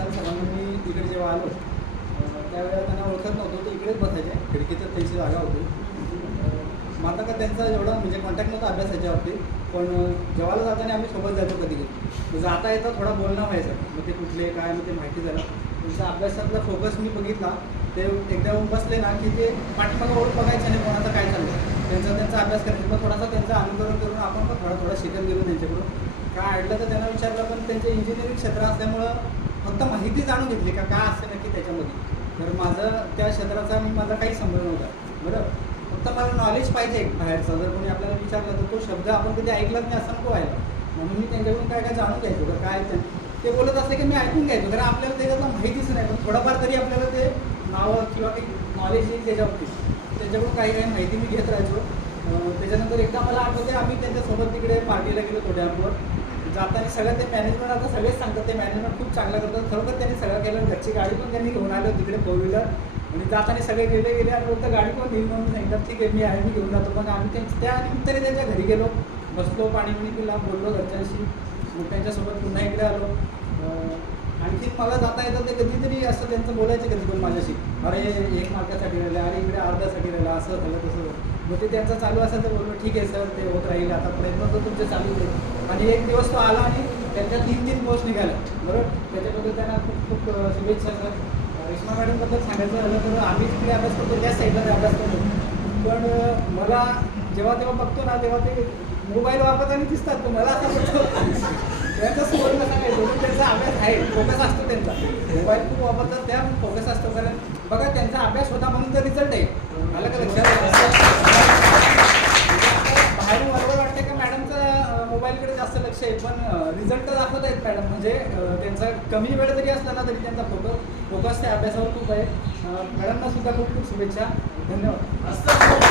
विशाल सरांना मी इकडे जेव्हा आलो त्यावेळेला त्यांना ओळखत नव्हतो ते इकडेच बसायचे. खिडकीतच त्यांची जागा होती. माता मग आता का त्यांचा एवढा म्हणजे कॉन्टॅक्ट नव्हता अभ्यासाच्या बाबतीत पण जेव्हाला जेवायला जाताना आम्ही सोबत जायचो कधी कधी. म्हणजे जाता येता थोडा बोलणं व्हायचं. मग ते कुठले काय मग ते माहिती झालं. त्यांचा अभ्यासातला फोकस मी बघितला. ते एकदा बसले ना की ते पाठीमागं ओळख बघायचं नाही कोणाचं काय चाललं त्यांचा त्यांचा अभ्यास करायचा. मग थोडासा त्यांचा अनुकरण करून आपण पण थोडा थोडा शिकत गेलो त्यांच्याकडून. काय अडलं तर त्यांना विचारलं पण त्यांचे इंजिनिअरिंग क्षेत्र असल्यामुळं फक्त माहिती जाणून घेतली का काय असतं नक्की त्याच्यामध्ये. तर माझं त्या क्षेत्राचा मी माझा काही संबंध नव्हता. बरं? फक्त मला नॉलेज पाहिजे बाहेरचं. जर कोणी आपल्याला विचारलं तर तो शब्द आपण कधी ऐकलाच नाही असं नको व्हायला. म्हणून मी त्यांच्याकडून काय काय जाणून घ्यायचो का काय ते- ते बोलत असले की मी ऐकून घ्यायचो. कारण आपल्याला त्याच्यातलं माहितीच नाही पण थोडंफार तरी आपल्याला ते नावं किंवा काही नॉलेज येईल त्याच्यावरती. त्याच्याकडून काही काही माहिती मी घेत राहायचो. त्याच्यानंतर एकदा मला आठवते आम्ही त्यांच्यासोबत तिकडे पार्टीला गेलो होतो डॅमवर जाताना सगळं ते मॅनेजमेंट आता सगळेच सांगतात ते मॅनेजमेंट खूप चांगलं करतो खरोखर त्यांनी सगळं केलं. घरची गाडी पण त्यांनी घेऊन आलो तिकडे फोर व्हीलर आणि जाताना सगळे गेले गेले आणि बोलतं गाडी पण घेऊन म्हणून सांगितलं ठीक आहे मी आहे मी घेऊन जातो. मग आम्ही त्यांच्या त्या निमित्ताने त्यांच्या घरी गेलो. बसलो पाणी पिणी पिला बोललो घरच्यांशी. मग त्यांच्यासोबत पुन्हा इकडे आलो. आणखी मला जाता येतं ते कधीतरी असं त्यांचं बोलायचं कधी पण माझ्याशी. अरे एक मार्कासाठी राहिलं अरे इकडे अर्ध्यासाठी राहिलं असं झालं तसं मग ते त्यांचं चालू असेल तर बोललो ठीक आहे सर ते होत राहील आता प्रयत्न तर तुमचे चालू आहे आणि एक दिवस तो आला आणि त्यांच्या तीन तीन पोस्ट निघाल्या. बरोबर? त्याच्याबद्दल त्यांना खूप खूप शुभेच्छा सर. रेश्मा मॅडमबद्दल सांगायचं झालं तर आम्ही तिकडे अभ्यास करतो त्या साईडला अभ्यास करतो. पण मला जेव्हा तेव्हा बघतो ना तेव्हा ते मोबाईल वापरताना दिसतात तर मला असं वाटतं त्यांचा स्कोर कसा काय त्यांचा अभ्यास आहे फोकस असतो त्यांचा. मोबाईल खूप वापरतात त्या फोकस असतो. कारण बघा त्यांचा अभ्यास होता म्हणून तर रिझल्ट आहे. जास्त लक्ष आहे. पण रिझल्ट तर दाखवत आहेत मॅडम म्हणजे त्यांचा कमी वेळ जरी असला ना तरी त्यांचा फोकस फोकस त्या अभ्यासावर खूप आहे. मॅडमना सुद्धा खूप खूप शुभेच्छा. धन्यवाद.